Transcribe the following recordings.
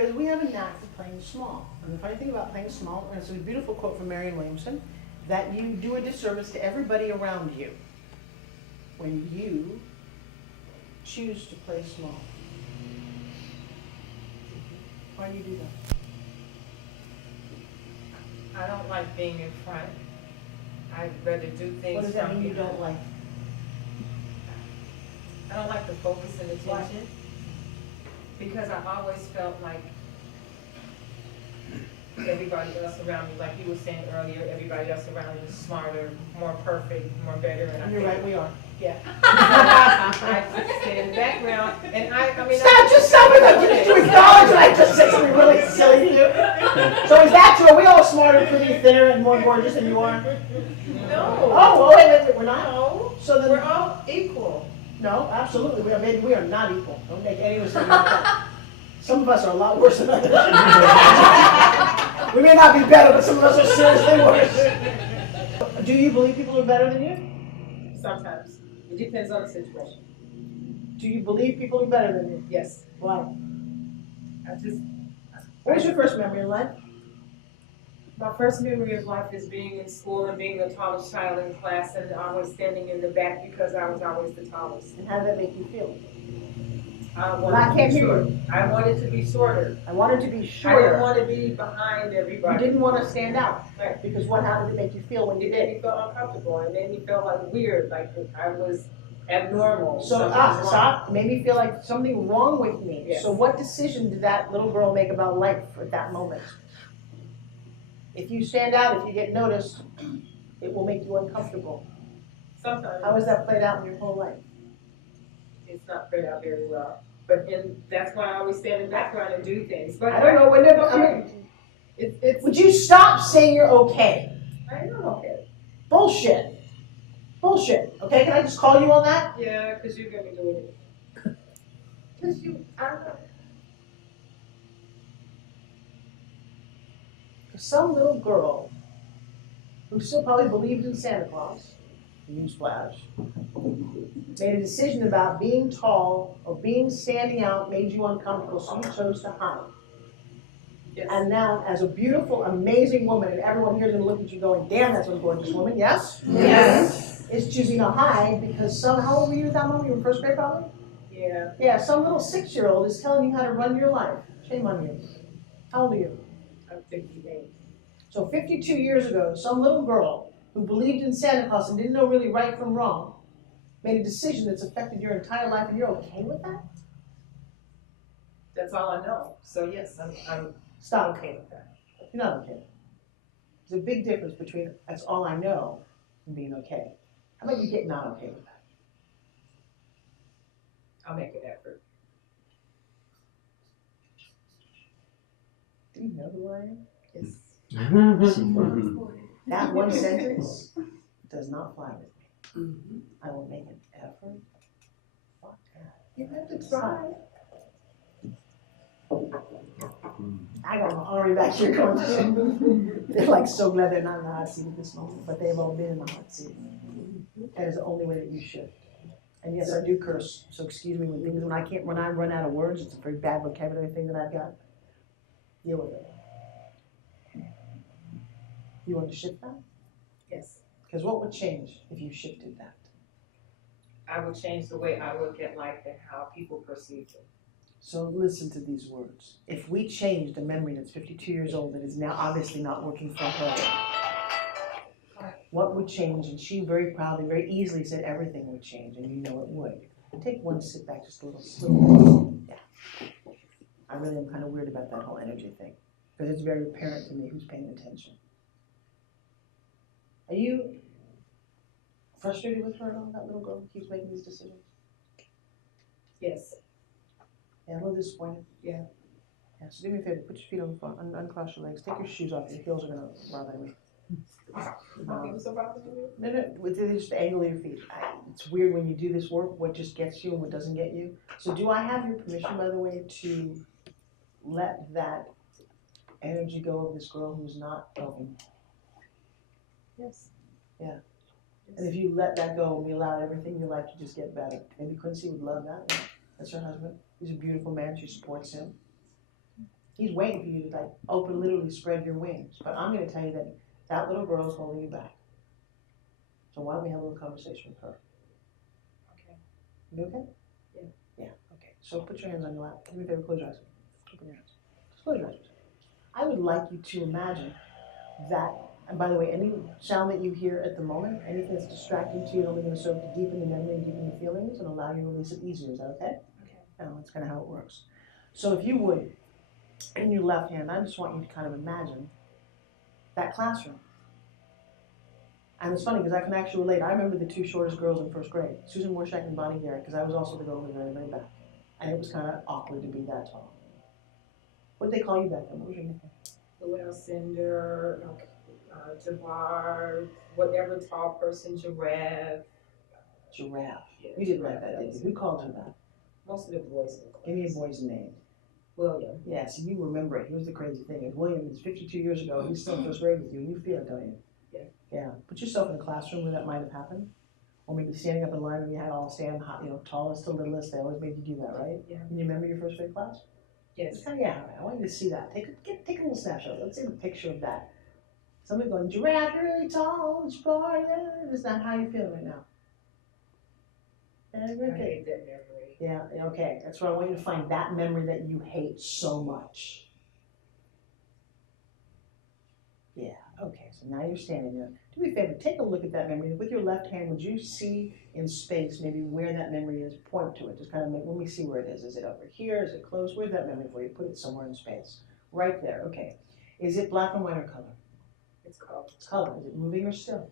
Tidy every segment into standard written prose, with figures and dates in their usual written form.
Because we have a knack for playing small. And the funny thing about playing small, and it's a beautiful quote from Marianne Williamson, that you do a disservice to everybody around you when you choose to play small. Why do you do that? I don't like being in front. I'd rather do things. What does that from mean you behind. don't like? I don't like the focus and attention. Because I've always felt like everybody else around me, like you were saying earlier, everybody else around me is smarter, more perfect, more better. And You're right, we are. Yeah. I just sit in the background, and I mean. Stop, just tell me that, just to acknowledge that I just said something really silly to you. So is that true? Are we all smarter, pretty, thinner, and more gorgeous than you are? No. Oh, well, wait, we're not? No. So then, we're all equal. No, absolutely, we are, maybe we are not equal. Don't make any mistake about that. Some of us are a lot worse than others. We may not be better, but some of us are seriously worse. Do you believe people are better than you? Sometimes. It depends on the situation. Do you believe people are better than you? Yes. Why? What was your first memory of life? My first memory of life is being in school and being the tallest child in class and always standing in the back because I was always the tallest. And how did that make you feel? I can't hear you. I wanted to be shorter. I wanted to be I shorter. didn't want to be behind You everybody. didn't want to stand out. Right. Because how did it make you feel when you It made did? me feel uncomfortable. It made me feel like weird, like I was abnormal. So, stop. It made me feel like something wrong with me. Yes. So what decision did that little girl make about life at that moment? If you stand out, if you get noticed, it will make you uncomfortable. Sometimes. How has that played out in your whole life? It's not played out very well. But then that's why I always stand in the background and do things. But I don't know. Would you stop saying you're okay? I am okay. Bullshit. Bullshit. Okay, can I just call you on that? Yeah, because you're going to do it. Because I don't know. Some little girl who still probably believed in Santa Claus, newsflash, made a decision about being tall or standing out made you uncomfortable, so you chose to hide. Yes. And now, as a beautiful, amazing woman, and everyone here is going to look at you going, damn, that's a gorgeous woman, yes? Yes. Is choosing to hide because how old were you at that moment? You were in first grade probably? Yeah. Yeah, some little 6-year-old is telling you how to run your life. Shame on you. How old are you? I'm 58. So 52 years ago, some little girl who believed in Santa Claus and didn't know really right from wrong made a decision that's affected your entire life, and you're okay with that? That's all I know. So yes, I'm Stop. okay with that. You're not okay. There's a big difference between that's all I know and being okay. How about you get not okay with that? I'll make an effort. Do you know who I am? Yes. That one sentence does not fly with me. I will make an effort. Fuck that. You have to try. I got my army back here going too. They're like so glad they're not in the hot seat at this moment, but they've all been in the hot seat. That is the only way that you should. And yes, I do curse, so excuse me when I run out of words, it's a very bad vocabulary thing that I've got. Deal with it. You want to shift that? Yes. Because what would change if you shifted that? I would change the way I look at life and how people perceive it. So listen to these words. If we changed a memory that's 52 years old that is now obviously not working for her, what would change? And she very proudly, very easily said everything would change, and you know it would. Take one sit back just a little slower. Yeah. I really am kind of weird about that whole energy thing, because it's very apparent to me who's paying attention. Are you frustrated with her at all, that little girl who keeps making these decisions? Yes. Yeah, a little disappointed. Yeah. Yeah, so do me a favor, put your feet on the floor, uncross your legs, take your shoes off, your heels are going to bother me. No, it's just the angle of your feet. It's weird when you do this work, what just gets you and what doesn't get you. So do I have your permission, by the way, to let that energy go of this girl who's not helping? Yes. Yeah. And if you let that go and we allow everything in your life to just get better, maybe Quincy would love that. Right? That's her husband. He's a beautiful man. She supports him. He's waiting for you to like literally spread your wings. But I'm going to tell you that that little girl is holding you back. So why don't we have a little conversation with her? Okay. You okay? Yeah. Yeah. Okay. So put your hands on your lap. Do me a favor. Close your eyes. Open your eyes. Just close your eyes. I would like you to imagine that. And by the way, any sound that you hear at the moment, anything that's distracting to you, is only going to serve to deepen the memory and deepen the feelings and allow you to release it easier. Is that okay? Okay. That's kind of how it works. So if you would, in your left hand, I just want you to kind of imagine that classroom. And it's funny because I can actually relate. I remember the two shortest girls in first grade, Susan Warshak and Bonnie Garrett, because I was also the girl in the very, very back. And it was kind of awkward to be that tall. What did they call you back then? What was your nickname? Well, Cinder, Jabbar, whatever tall person, Giraffe. Giraffe. Yeah, You didn't like that, did you? Who called you that? Most of the boys in the class. Give me a boy's name. William. Yeah, so you remember it. Here's the crazy thing. If William is 52 years ago, he's still in first grade with you, and you feel it, don't you? Yeah. Yeah. Put yourself in a classroom where that might have happened. Or maybe standing up in line when you had all stand high, tallest to littlest. They always made you do that, right? Yeah. Can you remember your first grade class? Yes. Yeah, I want you to see that. Take a little snapshot. Let's take a picture of that. Somebody going, Giraffe, you're really tall, is that how you feel right now? I hate that memory. Yeah, okay. That's why I want you to find that memory that you hate so much. Yeah, okay. So now you're standing there. Do me a favor, take a look at that memory. With your left hand, would you see in space maybe where that memory is? Point to it. Just kind of let me see where it is. Is it over here? Is it close? Where's that memory for you? Put it somewhere in space. Right there, okay. Is it black and white or color? It's color. It's color. Is it moving or still?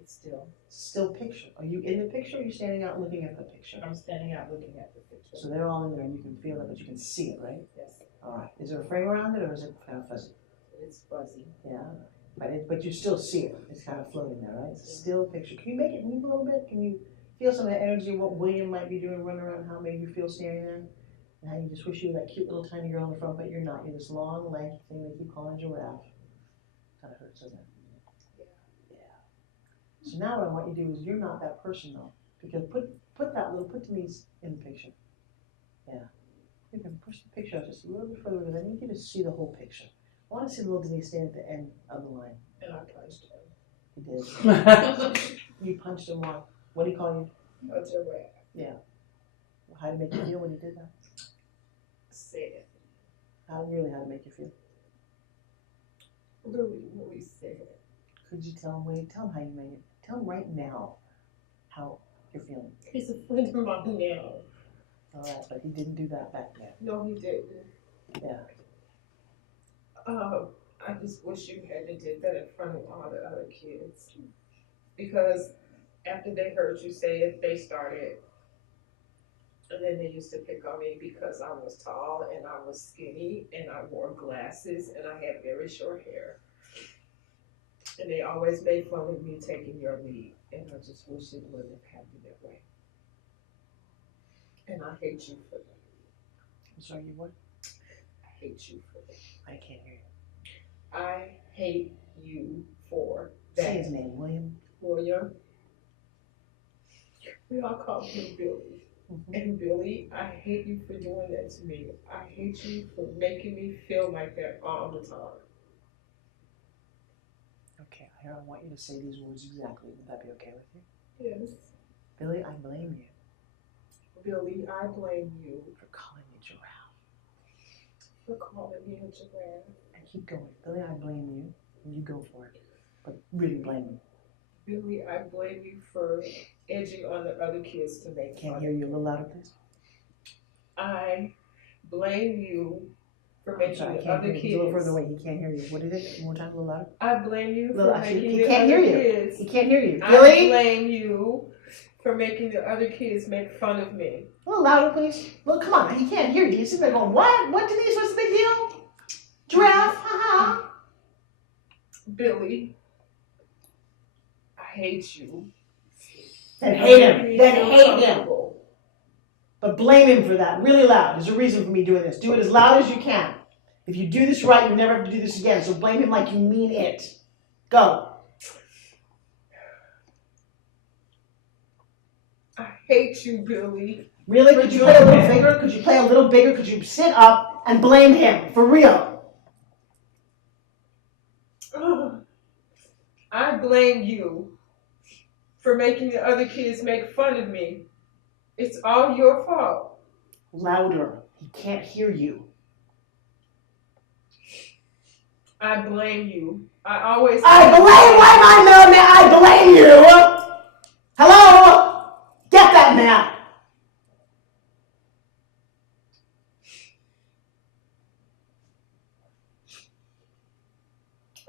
It's still. Still picture. Are you in the picture or are you standing out looking at the picture? I'm standing out looking at the picture. So they're all in there and you can feel it, but you can see it, right? Yes. All right. Is there a frame around it or is it kind of fuzzy? It's fuzzy. Yeah. But you still see it. It's kind of floating there, right? It's a still picture. Can you make it move a little bit? Can you feel some of the energy of what William might be doing, running around, how it made you feel standing there? And how you just wish you were that cute little tiny girl in the front, but you're not. You're this long, lanky thing they keep calling Giraffe. Kind of hurts, doesn't it? So now what I want you to do is you're not that person though, because put Denise in the picture. Yeah, you can push the picture out just a little bit further because I need you to see the whole picture. I want to see the little Denise stand at the end of the line. And I punched him. You did. You punched him. What do you call you? A giraffe. Yeah. How did it make you feel when you did that? Sad. How did it make you feel? Really, really sad. Could you tell him? Tell him how you made it. Tell him right now how you're feeling. He's a friend of mine now. All right, but he didn't do that back then. No, he didn't. Yeah. I just wish you hadn't did that in front of all the other kids. Because after they heard you say it, they started. And then they used to pick on me because I was tall and I was skinny and I wore glasses and I had very short hair. And they always made fun of me taking your lead. And I just wish it wouldn't have happened that way. And I hate you for that. I'm sorry, you what? I hate you for that. I can't hear you. I hate you for Say that. his name, William. William. We all call him Billy. Mm-hmm. And Billy, I hate you for doing that to me. I hate you for making me feel like that all the time. Okay, here I want you to say these words exactly. Would that be okay with you? Yes. Billy, I blame you Billy, I blame you for calling me Giraffe. for calling me a giraffe. And keep going. Billy, I blame you. And you go for it. But really blame me. Billy, I blame you for edging on the other kids to make Can't fun hear of you. A me. little louder, please. I blame you for I'm making sorry, I the can't other hear you. He's a little kids. further away. He can't hear you. What is it? One more time, a little louder. I blame you Little, for actually, making he the can't other hear you. kids. He can't hear you. I Billy? blame you for making the other kids make fun of me. A little louder, please. Look, come on. He can't hear you. He's sitting there going, what? What, Denise? What's the big deal? Giraffe? Ha-ha. Billy, I hate you. Then hate Make him. me Then feel hate him. comfortable. But blame him for that. Really loud. There's a reason for me doing this. Do it as loud as you can. If you do this right, you never have to do this again. So blame him like you mean it. Go. I hate you, Billy. Really? Could you play a little bigger? Could you play a little bigger? Could you sit up and blame him, for real. I blame you for making the other kids make fun of me. It's all your fault. Louder. He can't hear you. I blame you. I blame, why am I no man? I blame you. Hello? Get that man.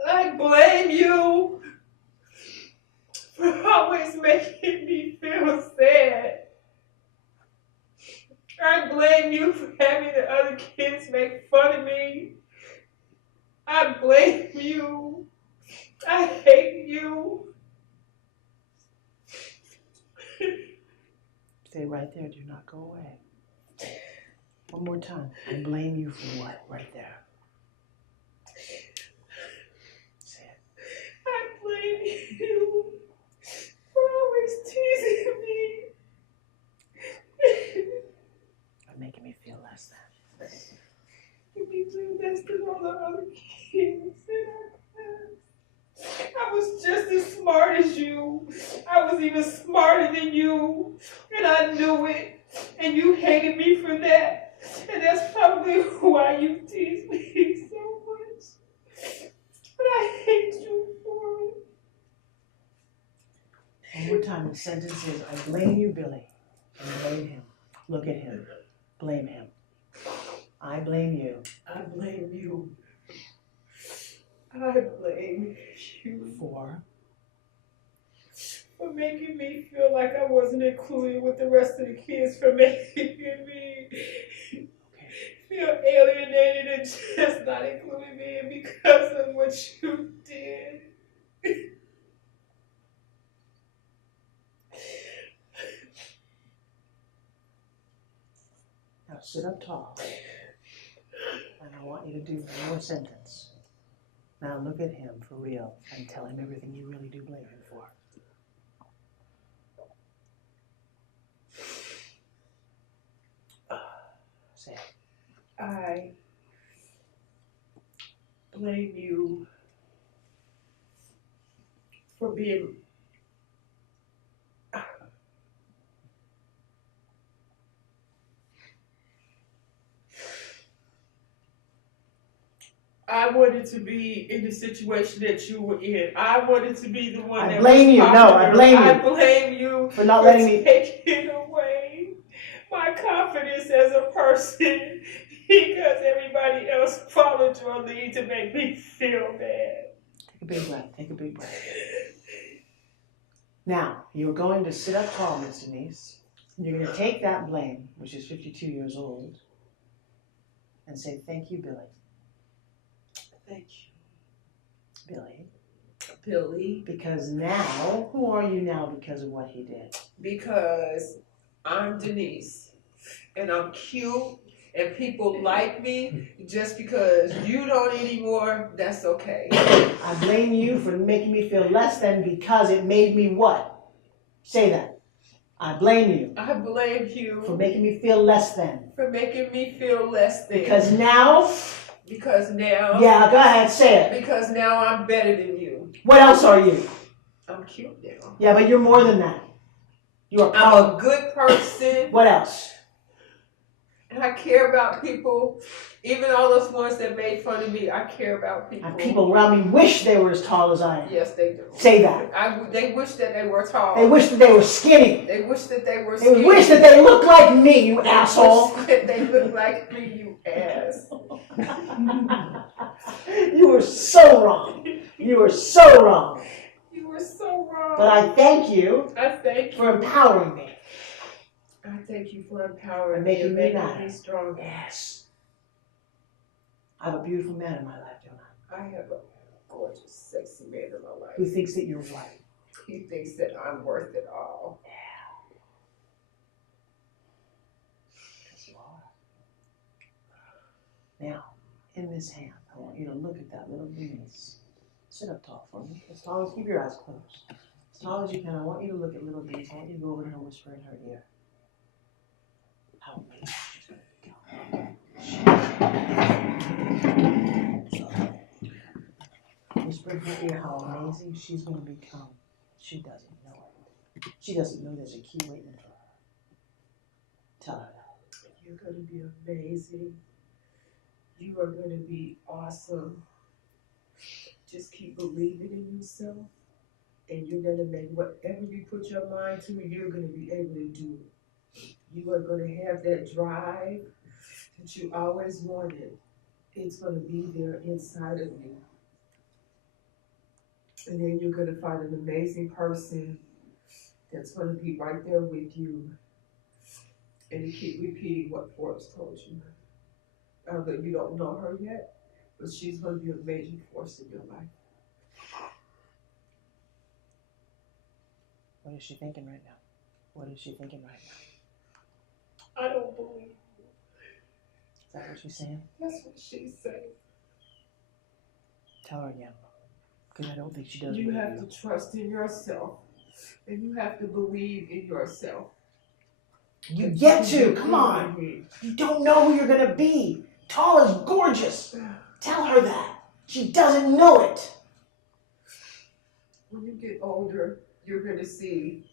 I blame you for always making me feel sad. I blame you for having the other kids make fun of me. I blame you. I hate you. Stay right there. Do not go away. One more time. I blame you for what? Right there. Say it. I blame you for always teasing me. You're making me feel less than. You be doing less than all the other kids in our class. I was just as smart as you. I was even smarter than you. And I knew it. And you hated me for that. And that's probably why you tease me so much. But I hate you for it. One more time. The sentence is, I blame you, Billy. And blame him. Look at him. Blame him. I blame you. I blame you. I blame you For making me feel like I wasn't included with the rest of the kids, for making me feel alienated and just not including me, and because of what you did. Now sit up tall. And I want you to do one more sentence. Now look at him for real and tell him everything you really do blame him for. Say it. I blame you for being I wanted to be in the situation that you were in. I wanted to be the one I that blame was you. popular. No, I blame you. I blame you for not letting me taking away my confidence as a person because everybody else followed your lead to make me feel bad. Take a big breath. Take a big breath. Now, you're going to sit up tall, Miss Denise. You're going to take that blame, which is 52 years old, and say, thank you, Billy. Thank you, Billy. Billy. Because now, who are you now because of what he did? Because I'm Denise, and I'm cute, and people like me. Just because you don't anymore, that's okay. I blame you for making me feel less than because it made me what? Say that. I blame you. I blame you. For making me feel less than. For making me feel less than. Because now. Yeah, go ahead, say it. Because now I'm better than you. What else are you? I'm cute now. Yeah, but you're more than that. I'm a good person. What else? And I care about people. Even all those ones that made fun of me, I care about people. And people around me wish they were as tall as I am. Yes, they do. Say that. They wish that they were tall. They wish that they were skinny. They wish that they were skinny. They wish that they looked like me, you asshole. Wish that they look like me, you ass. You were so wrong. You were so wrong. You were so wrong. But I thank you. I thank you for empowering me. I thank you for empowering and me making me strong. Yes. I have a beautiful man in my life, don't I? I have a gorgeous, sexy man in my life. Who thinks that you're right. He thinks that I'm worth it all. Yeah. Yes, you are. Now, in this hand, I want you to look at that little Denise. Sit up tall for me. As tall as, keep your eyes closed. As tall as you can, I want you to look at little Denise. I want you to go over and whisper in her ear. How amazing she's going to become. Whisper in her ear how amazing she's going to become. She doesn't know it. She doesn't know there's a key waiting for her. Tell her that. You're going to be amazing. You are going to be awesome. Just keep believing in yourself, and you're going to make whatever you put your mind to, you're going to be able to do it. You are going to have that drive that you always wanted. It's going to be there inside of you. And then you're going to find an amazing person that's going to be right there with you. And you keep repeating what Forbes told you. Although you don't know her yet, but she's going to be a major force in your life. What is she thinking right now? What is she thinking right now? I don't believe you. Is that what she's saying? That's what she's saying. Tell her again. Because I don't think she does. You have to trust in yourself. And you have to believe in yourself. You get to. Come on. You don't know who you're going to be. Tall is gorgeous. Tell her that. She doesn't know it. When you get older, you're going to see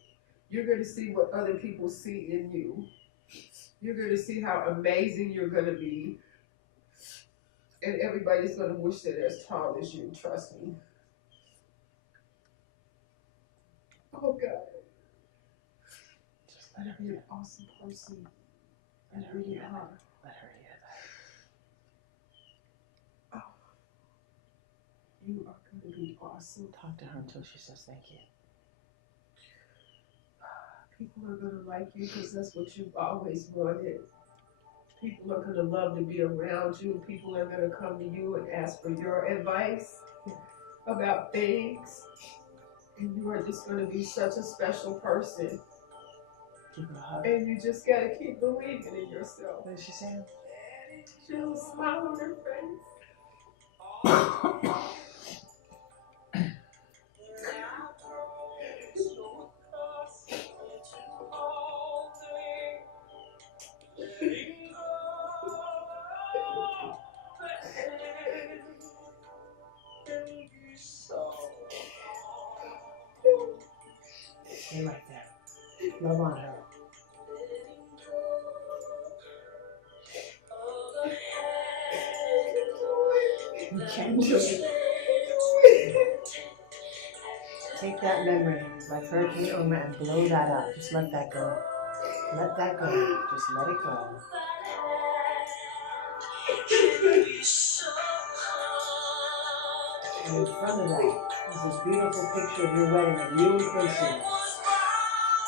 what other people see in you. You're going to see how amazing you're going to be. And everybody's going to wish they're as tall as you. Trust me. Oh, God. Just let her be an awesome person. Let her hear that. Let her hear that. Oh. You are going to be awesome. Talk to her until she says thank you. People are going to like you because that's what you've always wanted. People are going to love to be around you. People are going to come to you and ask for your advice about things. And you are just going to be such a special person. Give her a hug. And you just got to keep believing in yourself. What is she saying? She has a smile on her face. Stay right there. Love on her. You can do it. Take that memory, like Hurricane Irma, and blow that up. Just let that go. Let that go. Just let it go. And in front of that is this beautiful picture of your wedding of you and Quincy.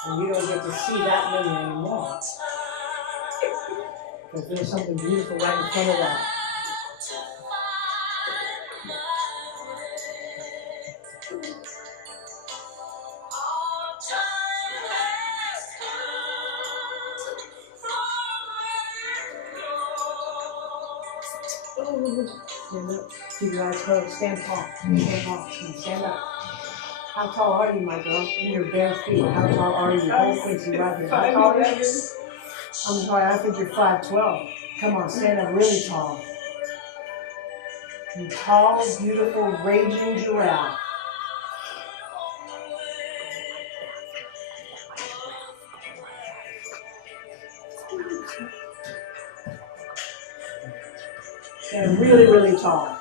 And you don't get to see that memory anymore. Because there's something beautiful right in front of that. Stand up. Keep your eyes closed. Stand tall. Stand tall. Stand up. How tall are you, my girl? In your bare feet. How tall are you? Hold Quincy right here. How tall are you? I'm sorry, I think you're 5'12". Come on, stand up really tall. You tall, beautiful, raging giraffe. Stand really, really tall.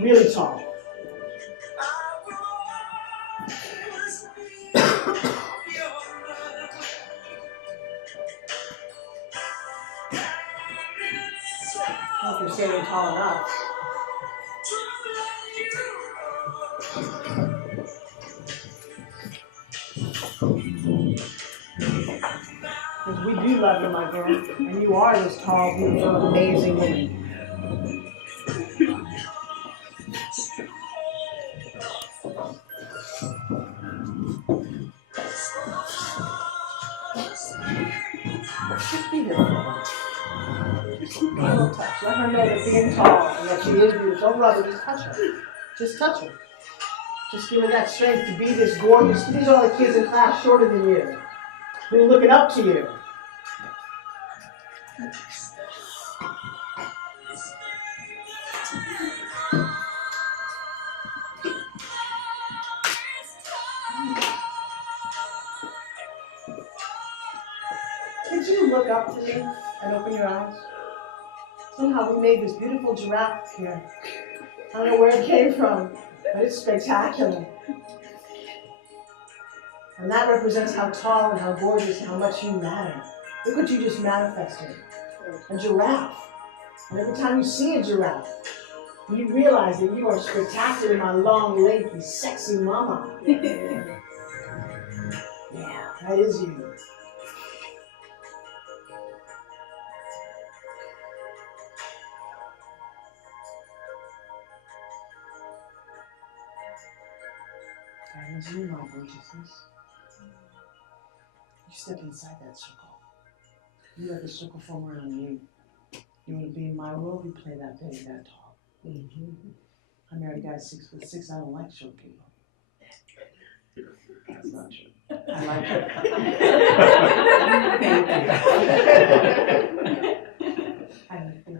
Really tall. I don't know if you're standing tall enough. Because we do love you, my girl. And you are this tall, beautiful, amazing woman. Just be there for a while. Just give her a little touch. Let her know that being tall and that she is beautiful. Don't rub her, just touch her. Just touch her. Just give her that strength to be this gorgeous. These are all the kids in class shorter than you. Who are looking up to you. Did you look up to me and open your eyes? Somehow we made this beautiful giraffe here. I don't know where it came from, but it's spectacular. And that represents how tall and how gorgeous and how much you matter. Look what you just manifested. A giraffe. And every time you see a giraffe, you realize that you are spectacular, my long, lanky, sexy mama. Yeah, that is you. That is you, my gorgeousness. You step inside that circle. You let the circle form around you. You want to be in my world, you play that big, that tall. I married a guy 6'6". I don't like short people. That's not true. I like it. I like it.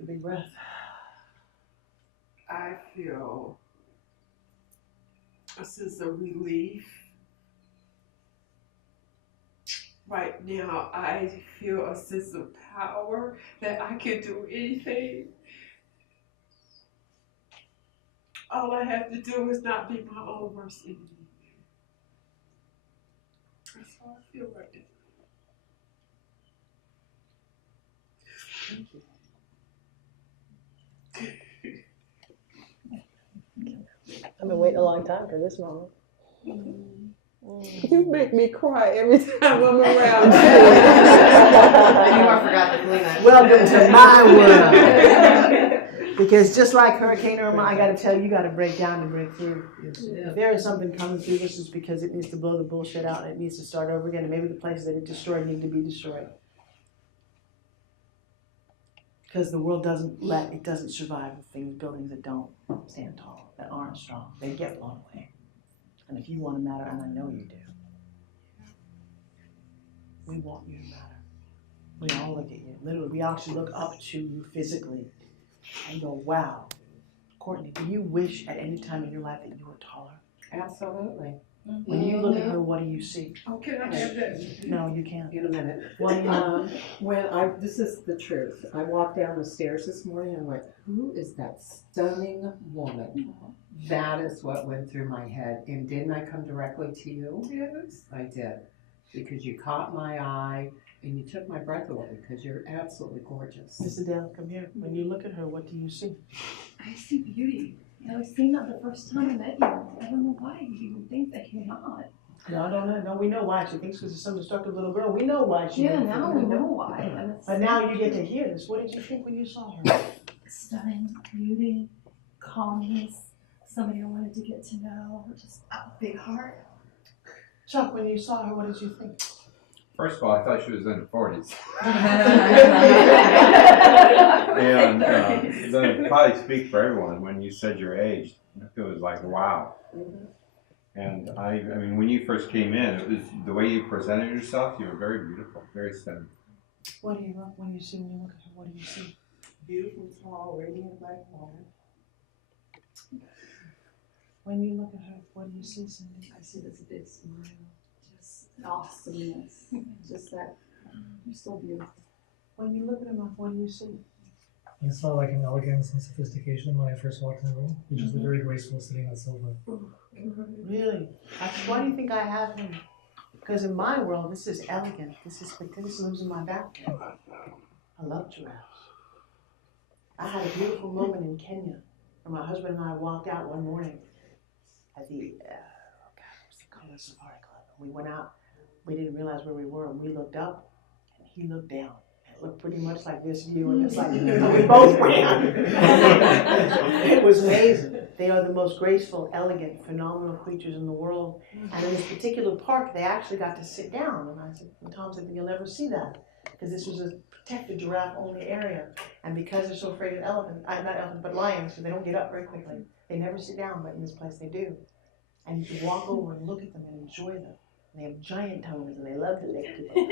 A big breath. I feel a sense of relief. Right now, I feel a sense of power that I can do anything. All I have to do is not be my own worst enemy. That's how I feel right now. Thank you. I've been waiting a long time for this moment. You make me cry every time I'm around you. I forgot to clean that. Welcome to my world. Because just like Hurricane Irma, I got to tell you, you got to break down to break through. If there is something coming through, this is because it needs to blow the bullshit out and it needs to start over again. And maybe the places that it destroyed need to be destroyed. Because the world doesn't survive with things, buildings that don't stand tall, that aren't strong. They get blown away. And if you want to matter, and I know you do, we want you to matter. We all look at you. Literally, we actually look up to you physically and go, wow. Courtney, do you wish at any time in your life that you were taller? Absolutely. When you look at her, what do you see? Oh, can I have that? No, you can't. In a minute. What do you This is the truth. I walked down the stairs this morning and went, who is that stunning woman? That is what went through my head. And didn't I come directly to you? Yes. I did. Because you caught my eye and you took my breath away because you're absolutely gorgeous. Mr. Dale, come here. When you look at her, what do you see? I see beauty. I was seeing that the first time I met you. I don't know why you would think that you're not. No, I don't know. No, we know why she thinks because it's some destructive little girl. We know why she Yeah, thinks now that. we know why. And it's But now you get to hear this. What did you think when you saw her? stunning beauty, calmness, somebody I wanted to get to know, just a big heart. Chuck, when you saw her, what did you think? First of all, I thought she was in her 40s. And it doesn't probably speak for everyone when you said your age. It was like, wow. And I mean, when you first came in, it was the way you presented yourself, you were very beautiful, very stunning. What do you look when you look at her? What do you see? Beautiful, tall, radiant black woman. When you look at her, what do you see, Cindy? I see this big smile, just awesomeness, just that you're so beautiful. When you look at her, what do you see? I saw like an elegance and sophistication when I first walked in the room, which is very graceful sitting on sofa. Really? Why do you think I have him? Because in my world, this is elegant. This lives in my background. I love giraffes. I had a beautiful moment in Kenya where my husband and I walked out one morning at the, what's the color safari club? And we went out. We didn't realize where we were, and we looked up, and he looked down. It looked pretty much like this view, and it's like, we both ran. It was amazing. They are the most graceful, elegant, phenomenal creatures in the world. And in this particular park, they actually got to sit down. And Tom said, you'll never see that, because this was a protected giraffe-only area. And because they're so afraid of elephants, not elephants, but lions, so they don't get up very quickly. They never sit down, but in this place they do. And you can walk over and look at them and enjoy them. They have giant tongues and they love to lick people.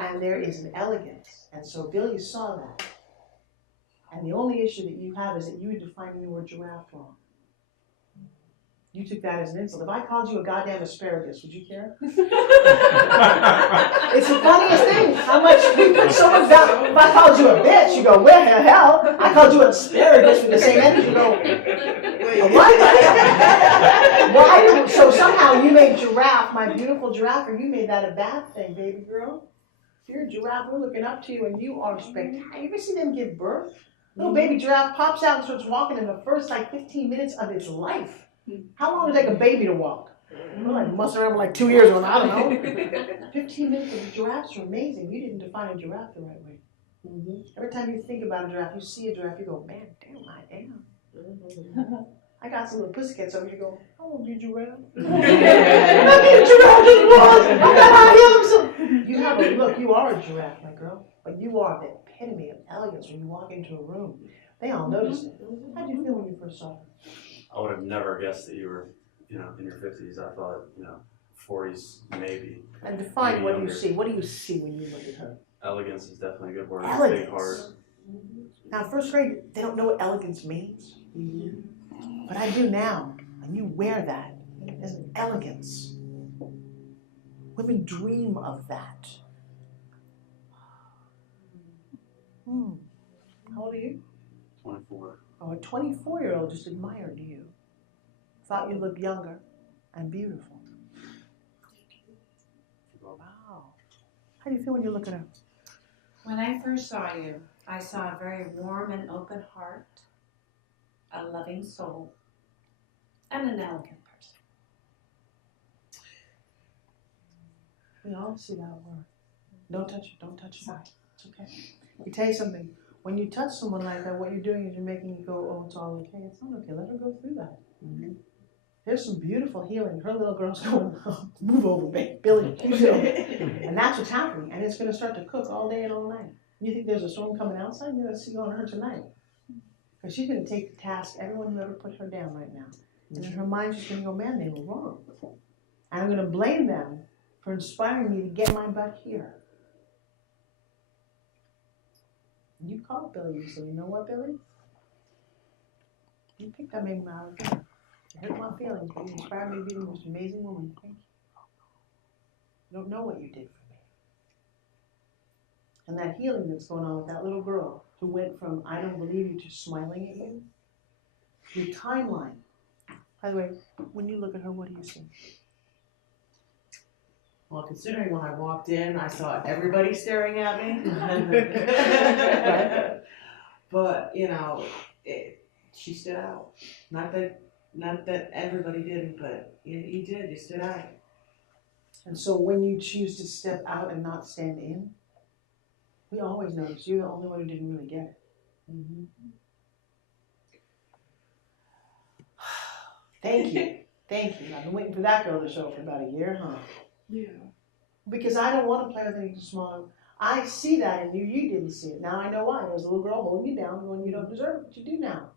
And there is an elegance. And so Billy saw that. And the only issue that you have is that you defined the word giraffe wrong. You took that as an insult. If I called you a goddamn asparagus, would you care? It's the funniest thing. How much we put so much down. If I called you a bitch, you go, where the hell? I called you an asparagus with the same energy. You go, what? Why? So somehow you made giraffe, my beautiful giraffe, and you made that a bad thing, baby girl. If you're a giraffe, we're looking up to you, and you are spectacular. You ever see them give birth? Little baby giraffe pops out and starts walking in the first 15 minutes of its life. How long does it take a baby to walk? We're like mussing around for 2 years on, I don't know. 15 minutes of giraffes are amazing. You didn't define a giraffe the right way. Every time you think about a giraffe, you see a giraffe, you go, man, damn, I am. I got some little pussycats over here, you go, I won't be a giraffe. I be a giraffe just once. I got high heels. You have a look, you are a giraffe, my girl. But you are the epitome of elegance when you walk into a room. They all notice it. How did you feel when you first saw her? I would have never guessed that you were, in your 50s. I thought, 40s maybe. And define what do you see? What do you see when you look at her? Elegance is definitely a good word. Elegance. Big heart. Now, first grade, they don't know what elegance means. But I do now. And you wear that. There's an elegance. Women dream of that. How old are you? 24. Oh, a 24-year-old just admired you. Thought you looked younger and beautiful. Wow. How do you feel when you look at her? When I first saw you, I saw a very warm and open heart, a loving soul, and an elegant person. We all see that word. Don't touch it. Don't touch it. It's okay. Let me tell you something. When you touch someone like that, what you're doing is you're making it go, oh, it's all okay. It's not okay. Let her go through that. There's some beautiful healing. Her little girl's going, oh, move over, baby. Billy, you feel it. And that's what's happening. And it's going to start to cook all day and all night. You think there's a storm coming outside? You're going to see on her tonight. Because she's going to take to task everyone who ever put her down right now. And in her mind, she's going to go, man, they were wrong. And I'm going to blame them for inspiring me to get my butt here. And you called Billy. You said, you know what, Billy? You picked up me when I was there. It hurt my feelings, but you inspired me to be the most amazing woman. Thank you. You don't know what you did for me. And that healing that's going on with that little girl who went from I don't believe you to smiling at you. Your timeline. By the way, when you look at her, what do you see? Well, considering when I walked in, I saw everybody staring at me. But, she stood out. Not that everybody didn't, but you did. You stood out. And so when you choose to step out and not stand in, we always notice you're the only one who didn't really get it. Thank you. Thank you. I've been waiting for that girl to show up for about a year, huh? Yeah. Because I don't want to play with anything small. I see that in you. You didn't see it. Now I know why. There was a little girl holding you down going, you don't deserve what you do now.